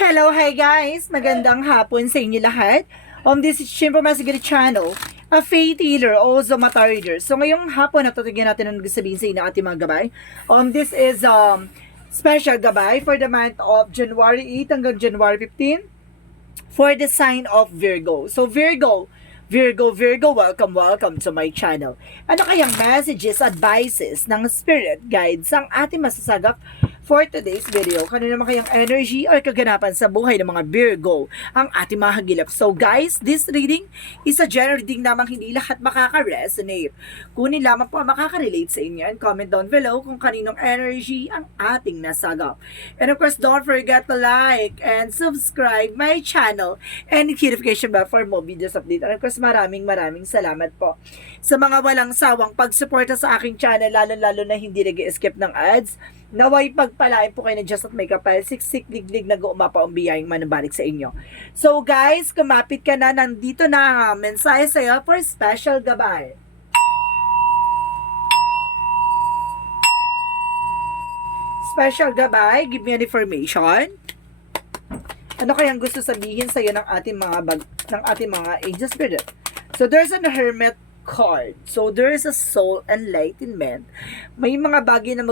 Hello, hi guys! Magandang hapon sa inyo lahat. This is Shimpo Masigari Channel, a faith healer, also mata reader. So ngayong hapon, natutigyan natin ang sabihin sa inyo ating mga gabay. This is special gabay for the month of January 8 hanggang January 15 for the sign of Virgo. So Virgo, welcome to my channel. Ano kayang messages, advices ng spirit guides ang ating masasagap for today's video? Kano naman kayang energy or kaganapan sa buhay ng mga Virgo ang ating mahagilap? So guys, this reading is a general reading namang hindi lahat makaka-resonate. Kunin lamang po ang makaka-relate sa inyo and comment down below kung kaninong energy ang ating nasagap. And of course, don't forget to like and subscribe my channel and hit notification bell for more videos update. And of course, maraming salamat po sa mga walang sawang pagsuporta sa aking channel, lalo na hindi nag-skip ng ads. Naway pagpalain po kayo na Just at May Kapal, siksik, liglig, nag-uumapa ang biyayang manabalik sa inyo. So guys, kumapit ka na, nandito na ang mensahe sa'yo for special gabay. Special gabay, give me an information. Ano kayang gusto sabihin sa'yo ng ating mga angel spirit? So there's an hermit card. So there is a soul enlightenment. May mga bagay na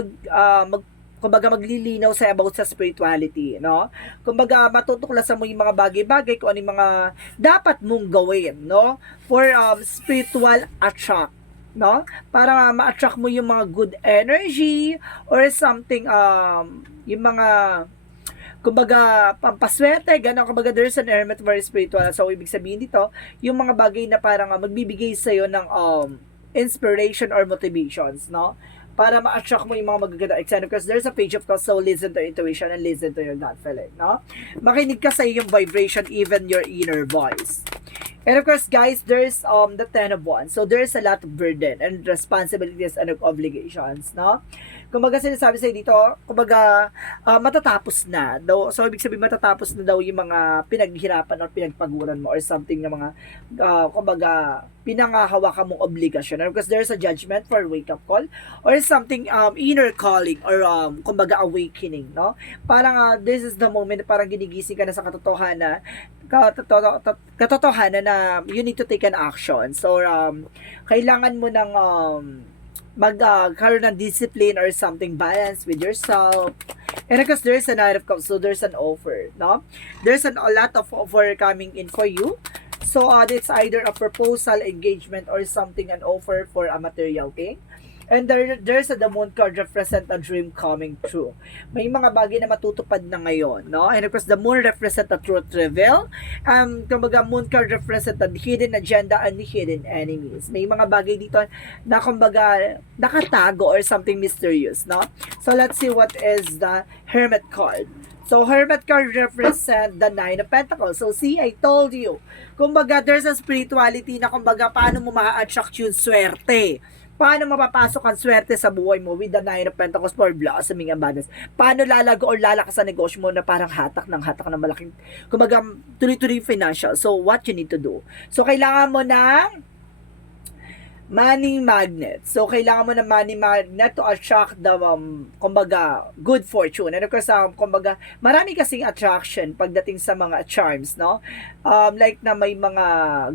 kumbaga maglilinaw sa about sa spirituality, no? Kumbaga matutuklasan mo yung mga bagay-bagay kung ano yung mga dapat mong gawin, no? For spiritual attract, no? Para ma-attract mo yung mga good energy or something yung mga kumbaga pampaswerte, gano'n. Kumbaga there's an hermit, very spiritual. So ibig sabihin dito, yung mga bagay na parang magbibigay sa'yo ng inspiration or motivations, no? Para ma-attract mo yung mga magaganda example, because there's a page of course, so listen to intuition and listen to your gut feeling, no? Makinig ka sa iyong vibration, even your inner voice. And of course, guys, there's the 10 of Wands. So there's a lot of burden and responsibilities and obligations, no? Kumbaga sinasabi sa'yo dito, kumbaga matatapos na daw. So ibig sabihin matatapos na daw yung mga pinaghirapan or pinagpaguran mo or something na mga kumbaga pinangahawakan mong obligasyon. And because there's a judgment for wake up call or something inner calling or kumbaga awakening, no? Parang this is the moment na parang ginigising ka na sa katotohanan na you need to take an action. So kailangan mo ng magkaroon ng discipline or something, balance with yourself. And because there's a Knight of Cups, so there's an offer, no? There's a lot of offer coming in for you. So it's either a proposal, engagement, or something, an offer for a material thing. And there's the Moon card represent a dream coming true. May mga bagay na matutupad na ngayon, no? And of course, the Moon represent a truth reveal. Kumbaga, Moon card represent a hidden agenda and hidden enemies. May mga bagay dito na kumbaga nakatago or something mysterious, no? So let's see what is the Hermit card. So, Hermit card represent the 9 of Pentacles. So, see, I told you. Kumbaga, there's a spirituality na kumbaga, paano mo ma-attract yung swerte? Paano mapapasok ang swerte sa buhay mo with the 9 of Pentacles for blossoming abundance? Paano lalago o lalakas sa negosyo mo na parang hatak ng malaking, kumbaga, tuloy-tuloy financial? So, what you need to do? So, kailangan mo ng money magnet. So, kailangan mo ng money magnet to attract the, kumbaga, good fortune. And of course, kumbaga, marami kasing attraction pagdating sa mga charms, no? Like na may mga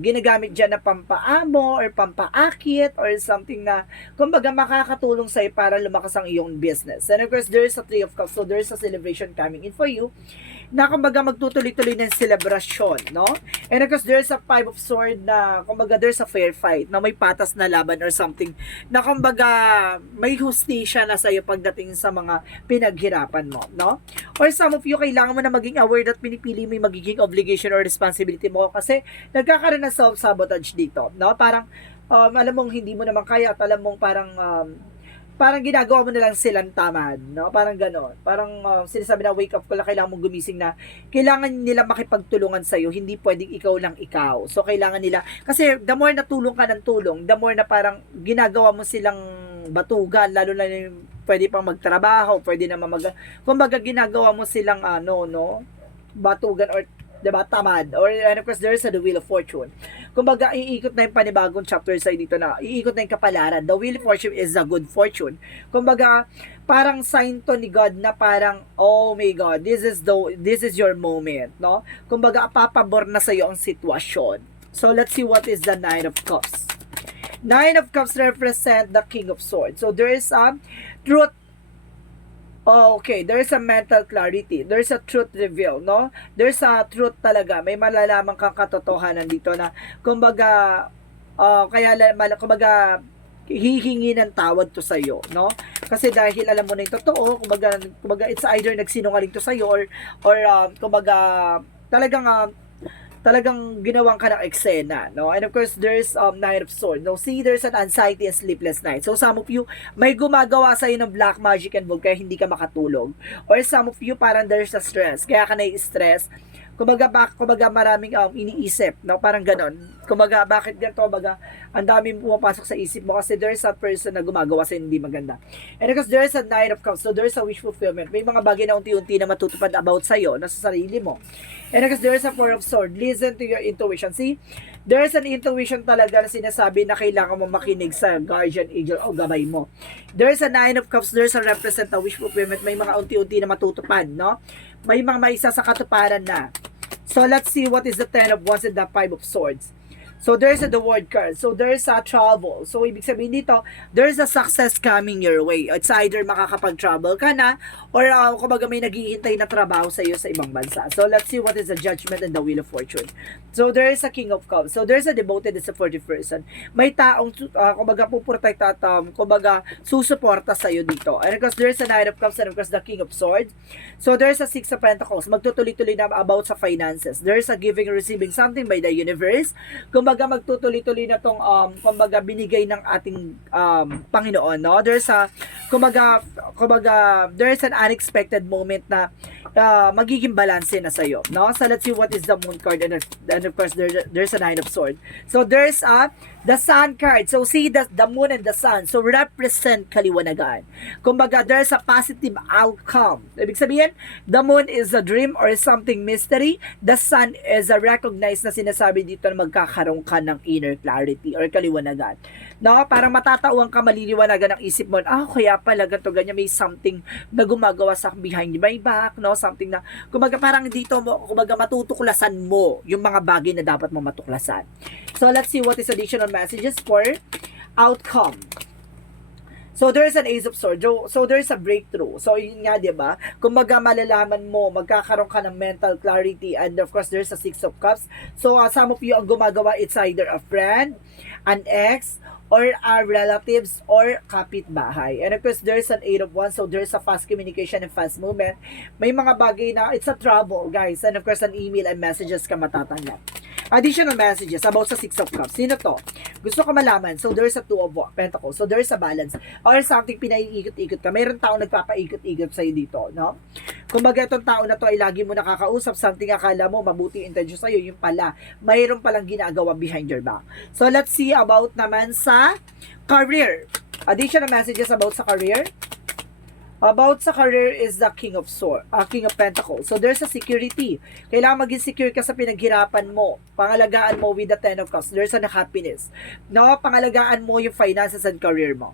ginagamit dyan na pampaamo or pampaakit or something na, kumbaga, makakatulong sa'yo para lumakas ang iyong business. And of course, there is a 3 of Cups. So, there is a celebration coming in for you na kumbaga magtutuloy-tuloy ng celebration, no? And of course, there's a 5 of Swords na kumbaga there's a fair fight na may patas na laban or something na kumbaga may hustisya na sa'yo pagdating sa mga pinaghirapan mo, no? Or some of you, kailangan mo na maging aware that pinipili mo yung magiging obligation or responsibility mo kasi nagkakaroon ng self-sabotage dito, no? Parang, alam mong hindi mo naman kaya at alam mong parang ginagawa mo na lang silang tamad, no? Parang gano'n. Parang sinasabi na wake up call na kailangan mong gumising na kailangan nila makipagtulungan sa'yo, hindi pwedeng ikaw lang ikaw. So, kailangan nila, kasi the more na tulong ka ng tulong, the more na parang ginagawa mo silang batugan, lalo na yung pwede pang magtrabaho, pwede naman kumbaga ginagawa mo silang no? Batugan or diba, tamad. Or, and of course, there's the Wheel of Fortune. Kumbaga, iikot na yung panibagong chapter sa'yo dito na, iikot na yung kapalaran. The Wheel of Fortune is a good fortune. Kumbaga, parang sign to ni God na parang, oh my God, this is your moment, no? Kumbaga, papabor na sa'yo ang sitwasyon. So, let's see what is the Nine of Cups. Nine of Cups represent the King of Swords. So, there is a truth. Oh, okay, there's a mental clarity. There's a truth reveal, no? There's a truth talaga. May malalaman kang katotohanan dito na, kumbaga, kumbaga, hihingi ng tawad to sa'yo, no? Kasi dahil alam mo na yung totoo, kumbaga it's either nagsinungaling to sa'yo or kumbaga, talagang ginawang ka ng eksena, no? And of course, there's Nine of Swords. No, see, there's an anxiety and sleepless night. So, some of you, may gumagawa sa'yo ng black magic and vogue kaya hindi ka makatulog. Or some of you, parang there's a stress, kaya ka nai-stress. Kumbaga maraming iniisip, no? Parang ganon. Kumbaga, bakit ganito? Kumbaga, ang daming pumapasok sa isip mo kasi there's a person na gumagawa sa hindi maganda. And because there's a Nine of Cups, so there's a wish fulfillment. May mga bagay na unti-unti na matutupad about sa'yo, na sa sarili mo. And because there's a Four of Swords, listen to your intuition. See, there's an intuition talaga na sinasabi na kailangan mo makinig sa guardian angel o gabay mo. There's a Nine of Cups, there's a represent a wish fulfillment. May mga unti-unti na matutupad, no? May mga maisa sa katuparan na. So, let's see what is the Ten of Wands and the Five of Swords. So, there's the word card. So, there's a travel. So, ibig sabihin dito, there's a success coming your way. It's either makakapag-travel ka na or kumbaga may naghihintay na trabaho sa iyo sa ibang bansa. So, let's see what is the Judgment and the Wheel of Fortune. So, there is a King of Cups. So, there's a devoted and supportive person. May taong, kumbaga, puprotekta at, kumbaga, susuporta sa iyo dito. And of course, there's a Knight of Cups and of course, the King of Swords. So, there's a Six of Pentacles. Magtutuloy-tuloy na about sa finances. There's a giving and receiving something by the universe. Kumbaga, magtutuloy-tuloy na tong kumbaga binigay ng ating Panginoon, no? There's a kumbaga there's an unexpected moment na magiging balanse na sa iyo, no? So let's see what is the Moon card and of course there's a Nine of Swords. So there's the Sun card. So see the Moon and the Sun. So represent kaliwanagan. Kumbaga there's a positive outcome. Ibig sabihin, the Moon is a dream or something mystery. The Sun is a recognized na sinasabi dito na magkakaroon ka ng inner clarity or kaliwanagan. No, parang matatauhan ka, maliliwanagan ng isip mo, kaya pala ganito, ganyan, may something na gumagawa sa behind my back, no, something na, kumbaga parang dito mo, kumbaga matutuklasan mo yung mga bagay na dapat mo matuklasan. So, let's see what is additional messages for outcome. So, there's an Ace of Swords. So, there's a breakthrough. So, yun nga, diba? Kumbaga, malalaman mo, magkakaroon ka ng mental clarity. And, of course, there's a Six of Cups. So, some of you ang gumagawa, it's either a friend, an ex, or relatives, or kapitbahay. And, of course, there's an Eight of Wands. So, there's a fast communication and fast movement. May mga bagay na, it's a trouble, guys. And, of course, an email and messages ka matatanggap. Additional messages about sa Six of Cups. Sino to? Gusto ko malaman. So, there's a Two of Pentacles. So, there's a balance. Or something pinaiikot-ikot ka. Mayroon taong nagpapaikot-ikot sa'yo dito, no? Kumbaga, itong tao na to ay lagi mo nakakausap. Something akala mo, mabuti intention sa'yo. Yung pala, mayroon palang ginagawa behind your back. So, let's see about naman sa career. Additional messages about sa career. About sa career is the King of Pentacles. So, there's a security. Kailangan maging secure ka sa pinaghirapan mo. Pangalagaan mo with the Ten of Cups. There's a happiness. No, pangalagaan mo yung finances and career mo.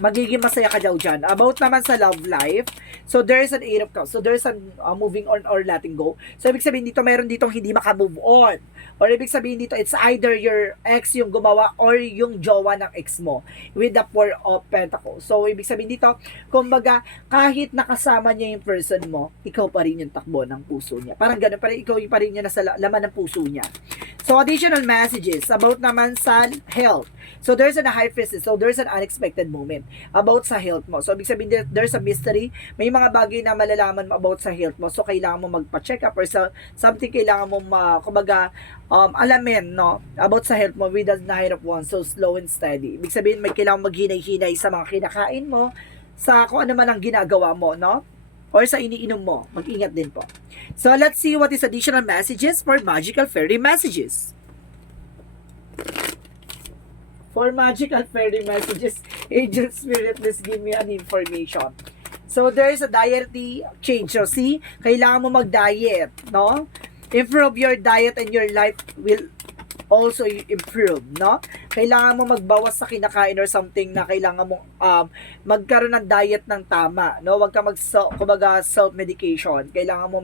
Magiging masaya ka daw dyan. About naman sa love life, so there's an Eight of Cups. So there's an moving on or letting go. So ibig sabihin dito, mayroon ditong hindi maka-move on. Or ibig sabihin dito, it's either your ex yung gumawa or yung jowa ng ex mo with the Four of Pentacles. So ibig sabihin dito, kumbaga, kahit nakasama niya yung person mo, ikaw pa rin yung takbo ng puso niya. Parang ganun, parang ikaw pa rin yung nasa laman ng puso niya. So additional messages about naman sa health. So there's a high priestess. So there's an unexpected moment about sa health mo. So ibig sabihin there's a mystery. May mga bagay na malalaman mo about sa health mo. So kailangan mo magpa-check up or something kailangan mo kumbaga alamin, no, about sa health mo with the Knight of Wands. So slow and steady. Ibig sabihin may kailangan maghinay-hinay sa mga kinakain mo, sa kung ano man ang ginagawa mo, no? Or sa iniinom mo. Mag-ingat din po. So let's see what is additional messages for magical fairy messages. For magical fairy messages, Angel Spirit, please give me an information. So, there's a dietary change. So, see, kailangan mo mag-diet, no? Improve your diet and your life will also improve, no? Kailangan mo magbawas sa kinakain or something na kailangan mo magkaroon ng diet ng tama, no? Huwag ka kumbaga self-medication. Kailangan mo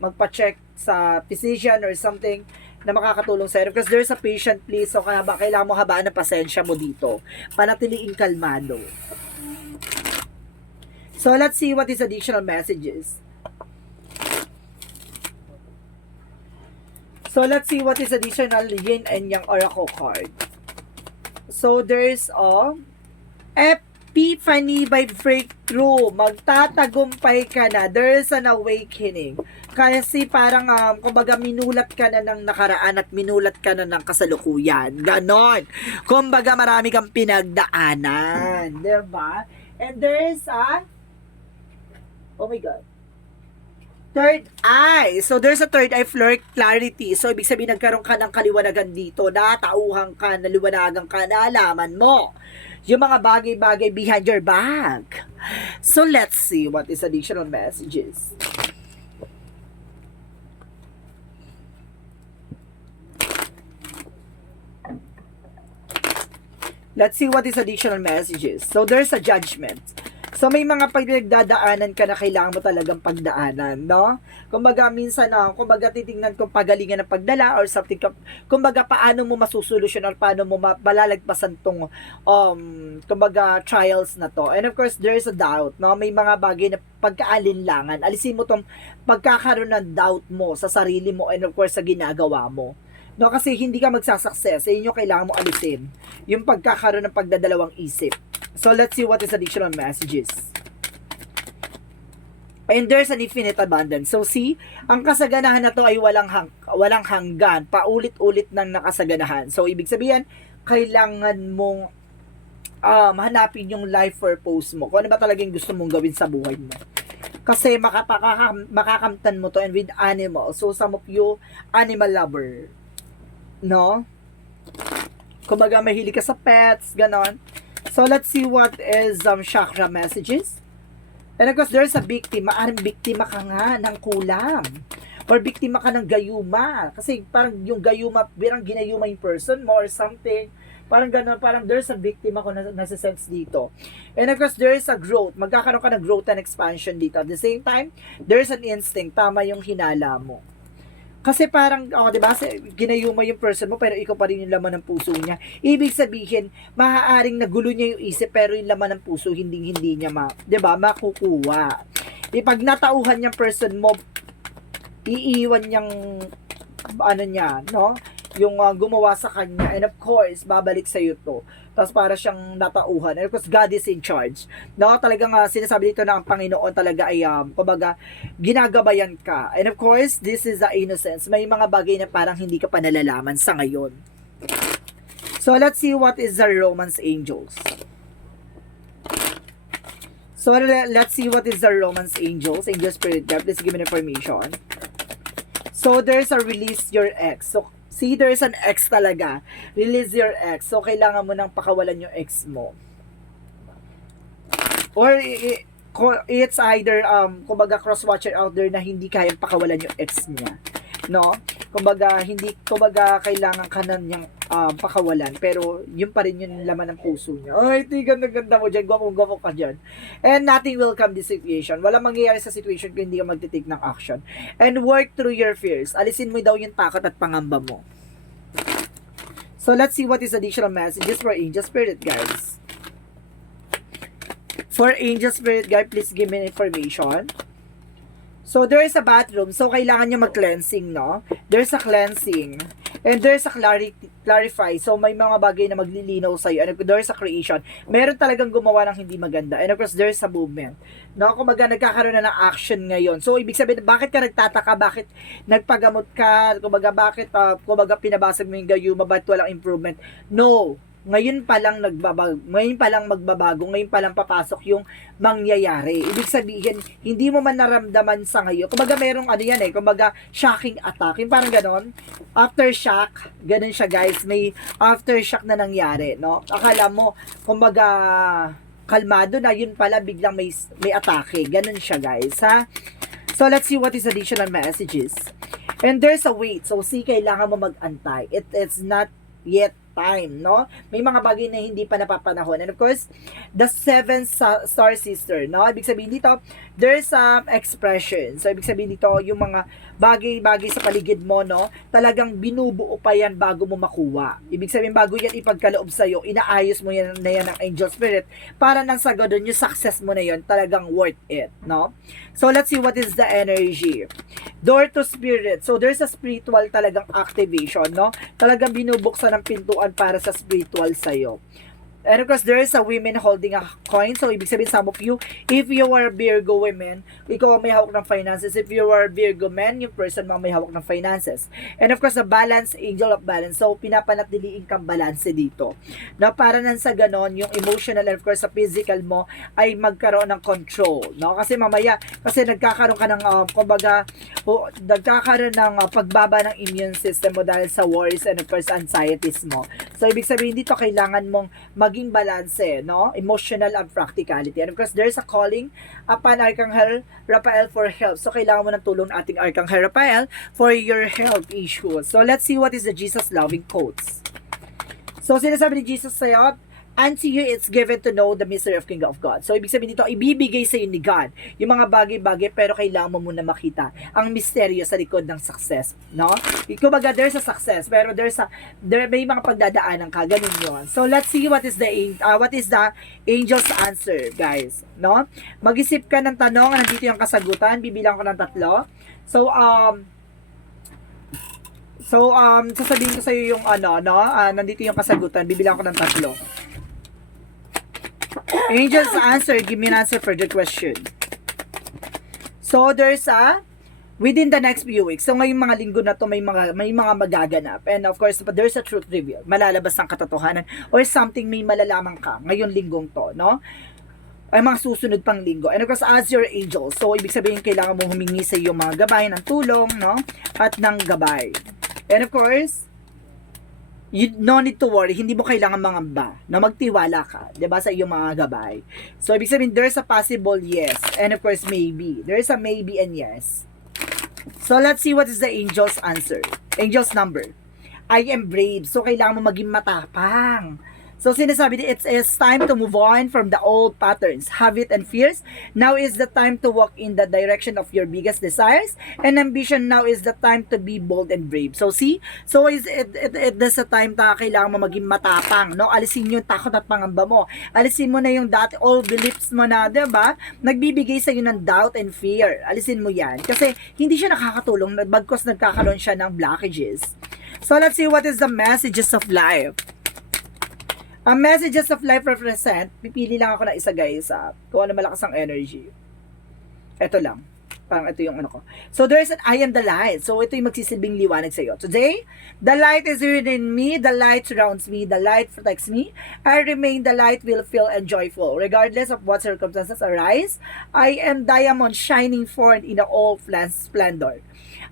magpa-check sa physician or something na makakatulong sa iyo. Because there's a patient, please. So, kailangan mo habaan ng pasensya mo dito. Panatiliing kalmado. So, let's see what is additional messages. So, let's see what is additional yin and yang oracle card. So, there's a epiphany by breakthrough. Magtatagumpay ka na. There's an awakening. Kasi parang, kumbaga, minulat ka na ng nakaraan at minulat ka na ng kasalukuyan. Ganon. Kumbaga, marami kang pinagdaanan. Diba? And there's a oh my God. Third eye. So, there's a third eye clarity. So, ibig sabihin, nagkaroon ka ng kaliwanagan dito. Natauhan ka, naliwanagan ka, naalaman mo yung mga bagay-bagay behind your back. So, let's see what is additional messages. Let's see what is additional messages. So, there's a judgment. So, may mga pagdadaanan ka na kailangan mo talagang pagdaanan, no? Kumbaga, minsan kumbaga, titingnan kung pagalingan ng pagdala or something, kumbaga, paano mo masusolusyon or paano mo malalagpasan tong, kumbaga, trials na to. And of course, there's a doubt, no? May mga bagay na pagkaalinlangan. Alisin mo tong pagkakaroon ng doubt mo sa sarili mo and of course, sa ginagawa mo. No, kasi hindi ka magsasucess. Yun yung kailangan mo alisin. Yung pagkakaroon ng pagdadalawang isip. So, let's see what is additional messages. And there's an infinite abundance. So, see, ang kasaganahan na to ay walang hanggan. Paulit-ulit ng nakasaganahan. So, ibig sabihin, kailangan mong hanapin yung life purpose mo. Kung ano ba talagang gusto mong gawin sa buhay mo. Kasi makakamtan mo to and with animals. So, some of you, animal lover. No? Kumbaga, mahilig ka sa pets, ganon. So, let's see what is chakra messages. And of course, there's a victim. Maaaring biktima ka nga ng kulam. Or biktima ka ng gayuma. Kasi parang yung gayuma, birang ginayuma yung person mo or something. Parang gano'n, parang there's a victim ako na nasa-sense dito. And of course, there's a growth. Magkakaroon ka ng growth and expansion dito. At the same time, there's an instinct. Tama yung hinala mo. Kasi parang, diba, ginayuma yung person mo, pero ikaw pa rin yung laman ng puso niya. Ibig sabihin, maaaring nagulo niya yung isip, pero yung laman ng puso, hindi niya diba, makukuha. Pag natauhan yung person mo, iiwan niyang, niya, no? Yung gumawa sa kanya, and of course, babalik sa'yo to. Tapos para siyang natauhan. And of course, God is in charge. No, talagang sinasabi dito na ang Panginoon talaga ay, kumbaga, ginagabayan ka. And of course, this is the innocence. May mga bagay na parang hindi ka pa nalalaman sa ngayon. So, let's see what is the romance angels. So, let's see what is the romance angels. Angel Spirit Guide, please give me information. So, there's a release your ex. So, see, there's an ex talaga. Release your ex. So, kailangan mo nang pakawalan yung ex mo. Or, it's either, kumbaga, cross-watcher out there na hindi kayang pakawalan yung ex niya. No? Kumbaga, kailangan ka na niyang pakawalan. Pero, yun pa rin yung laman ng puso niya. Ay, ganda mo dyan. Gwapong-gwapo ka dyan. And nothing will come this situation. Walang mangyayari sa situation kung hindi ka magtitake ng action. And work through your fears. Alisin mo daw yung takot at pangamba mo. So, let's see what is additional messages for Angel Spirit Guides. For Angel Spirit Guide, please give me information. So, there is a bathroom. So, kailangan nyo mag-cleansing, no? There's a cleansing. And there's a clarify. So, may mga bagay na maglilinaw sa'yo. And there's a creation. Meron talagang gumawa ng hindi maganda. And of course, there's a movement. No? Kumbaga, nagkakaroon na ng action ngayon. So, ibig sabihin, bakit ka nagtataka? Bakit nagpagamot ka? Kumbaga, bakit pinabasag mo yung gayuma? Bakit walang improvement? No. Ngayon pa lang magbabago, ngayon pa lang papasok yung mangyayari. Ibig sabihin, hindi mo man naramdaman sa ngayon. Kumbaga merong kumbaga shocking attack. Yung parang ganon, aftershock, ganon siya guys, may aftershock na nangyari, no? Akala mo, kumbaga, kalmado na, yun pala biglang may atake. Ganun siya, guys, ha? So, let's see what is additional messages. And there's a wait. So, see, kailangan mo mag-antay. It's not yet time, no? May mga bagay na hindi pa napapanahon. And of course, the seven star sister, no? Ibig sabihin dito, there's expression. So, ibig sabihin dito, yung mga bagay-bagay sa paligid mo, no? Talagang binubuo pa yan bago mo makuha. Ibig sabihin, bago yan ipagkaloob sa'yo, inaayos mo yan na yan ng angel spirit para nang sa doon, yung success mo na yun, talagang worth it, no? So, let's see what is the energy. Door to spirit. So, there's a spiritual talagang activation, no? Talagang binubuksan ng pintuan para sa spiritual sa'yo. And of course, there is a women holding a coin. So, ibig sabihin, some of you, if you are Virgo women, ikaw ang may hawak ng finances. If you are Virgo men, yung person mo may hawak ng finances. And of course, the balance, angel of balance. So, pinapanatiliin kang balance dito. Na para nang sa ganon, yung emotional and of course, sa physical mo ay magkaroon ng control. No? Kasi mamaya, kasi nagkakaroon ka ng, nagkakaroon ng pagbaba ng immune system mo dahil sa worries and of course, anxieties mo. So, ibig sabihin dito, kailangan mong maging balanse, no? Emotional and practicality. And of course, there's a calling upon Archangel Raphael for help. So, kailangan mo ng tulong ng ating Archangel Raphael for your health issues. So, let's see what is the Jesus-loving quotes. So, sinasabi ni Jesus sa'yo, unto you it's given to know the mystery of Kingdom of God. So, ibig sabihin dito, ibibigay sa'yo ni God yung mga bagay-bagay, pero kailangan mo muna makita ang misteryo sa likod ng success, no? Kumbaga, there's a success, pero may mga pagdadaanan ka, ganun yun. So, let's see what is the angel's answer, guys, no? Mag-isip ka ng tanong, nandito yung kasagutan, bibilang ko ng 3. Sasabihin ko sa'yo yung nandito yung kasagutan, bibilang ko ng 3. Angel's answer, give me an answer for the question. So, there's within the next few weeks. So, ngayong mga linggo na to, may mga magaganap. And of course, there's a truth reveal. Malalabas ng katotohanan or something may malalaman ka ngayong linggong to, no? Ay mga susunod pang linggo. And of course, as your angel. So, ibig sabihin, kailangan mo humingi sa iyong mga gabay ng tulong, no? At ng gabay. And of course, you no need to worry, hindi mo kailangan mangamba na magtiwala ka, 'di ba, sa iyong mga gabay. So, ibig sabihin, there's a possible yes, and of course, maybe. There's a maybe and yes. So, let's see what is the angel's answer. Angel's number. I am brave. So, kailangan mo maging matapang. So, sinasabi din, it's time to move on from the old patterns, habit, and fears. Now is the time to walk in the direction of your biggest desires and ambition. Now is the time to be bold and brave. So, see? So, there's a time na kailangan mo maging matapang, no? Alisin yung takot at pangamba mo. Alisin mo na yung dati, all beliefs mo na, diba? Nagbibigay sa'yo ng doubt and fear. Alisin mo yan. Kasi, hindi siya nakakatulong, bagkos nagkakaroon siya ng blockages. So, let's see what is the messages of life. Ang messages of life represent, pipili lang ako na isa, guys, kung ano malakas ang energy. Ito lang. Parang ito yung ano ko. So, there's an I am the light. So, ito yung magsisilbing liwanag sa'yo. Today, the light is within me. The light surrounds me. The light protects me. I remain the light will feel and joyful. Regardless of what circumstances arise, I am diamond shining forth in the all splendor.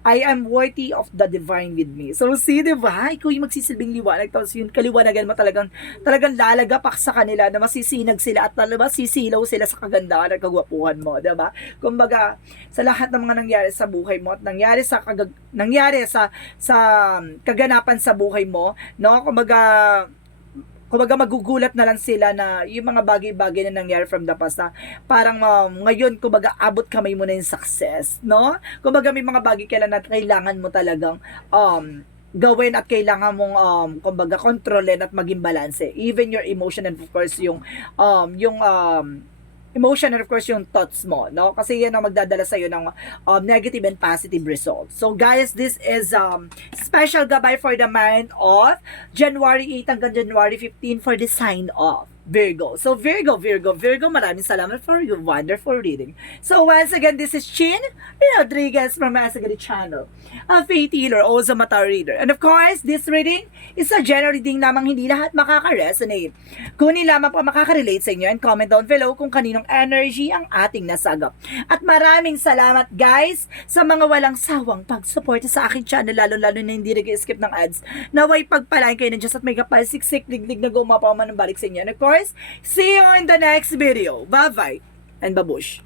I am worthy of the divine with me. So, see, diba? Ikaw yung magsisilbing liwanag. Tapos yung kaliwanagan mo talagang lalagapak sa kanila na masisinag sila at masisilaw sila sa kagandahan at kagwapuhan mo. Diba? Kumbaga, sa lahat ng mga nangyari sa buhay mo at nangyari sa kaganapan sa buhay mo, no? Kumbaga magugulat na lang sila na yung mga bagay-bagay na nangyari from the past na parang ngayon, kumbaga abot kamay mo na yung success, no? Kumbaga may mga bagay kailangan mo talagang gawin at kailangan mong kumbaga kontrolin at maging balanse. Even your emotion and of course yung emotion and of course yung thoughts mo, no? Kasi yan ang magdadala sa'yo ng negative and positive results. So guys, this is special gabay for the month of January 8 hanggang January 15 for the sign of Virgo. So Virgo, maraming salamat for your wonderful reading. So once again, this is Chin Rodriguez from Asagari Channel, a faith healer, also mata reader. And of course, this reading is a general reading lamang, hindi lahat makaka-resonate. Kunin lamang po makaka-relate sa inyo and comment down below kung kaninong energy ang ating nasagap. At maraming salamat guys sa mga walang sawang pag-support sa aking channel, lalo-lalo na hindi nag-skip ng ads. Naway pagpalain kayo ng Diyos at may kapal siksik liglig na gumapaw man ng balik sa inyo. And of course, guys. See you in the next video. Bye-bye and babush.